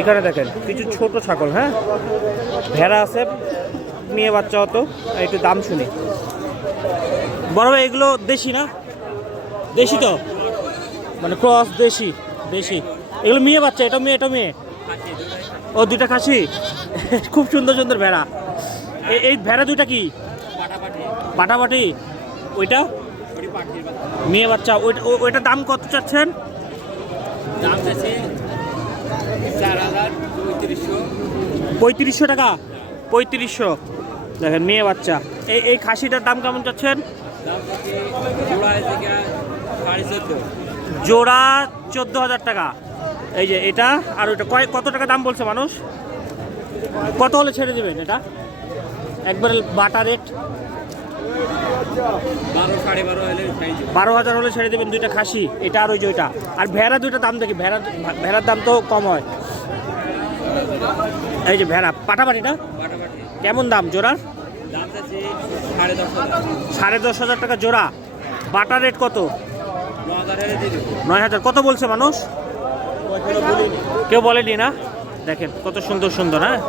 এখানে দেখেন কিছু ছোট ছাগল, হ্যাঁ, ভেড়া আছে, মেয়ে বাচ্চা হতো। একটু দাম শুনি। বড় ভাই এগুলো দেশি না? দেশি তো, মানে ক্রস দেশি। দেশি এগুলো মেয়ে বাচ্চা, এটা মেয়ে, এটা মেয়ে। ও দুইটা খাসি। খুব সুন্দর সুন্দর ভেড়া। এই ভেড়া দুইটা কি পাটাপাটি? ওইটা মেয়ে বাচ্চা। ওইটার দাম কত চাচ্ছেন? দাম আছে 3500 টাকা। 3500। দেখেন মেয়ে বাচ্চা। এই খাসিটার দাম কেমন চাচ্ছেন? জোড়া 14,000 টাকা। এই যে এটা আর ওইটা কত টাকা দাম বলছে মানুষ? কত হলে ছেড়ে দেবেন এটা একবারে বাটা রেট? 12,000 হলে ছেড়ে দেবেন দুইটা খাসি, এটা আর ওই যে ওইটা। আর ভেড়া দুইটা দাম দেখি, ভেড়ার দাম তো কম হয়। এই যে ভেড়া পাটাপাটি না, কেমন দাম জোড়ার? 10,500 টাকা জোড়া। বাটা রেট কত? 9,000। কত বলছে মানুষ? কেউ বলেনি না? দেখেন কত সুন্দর সুন্দর, হ্যাঁ।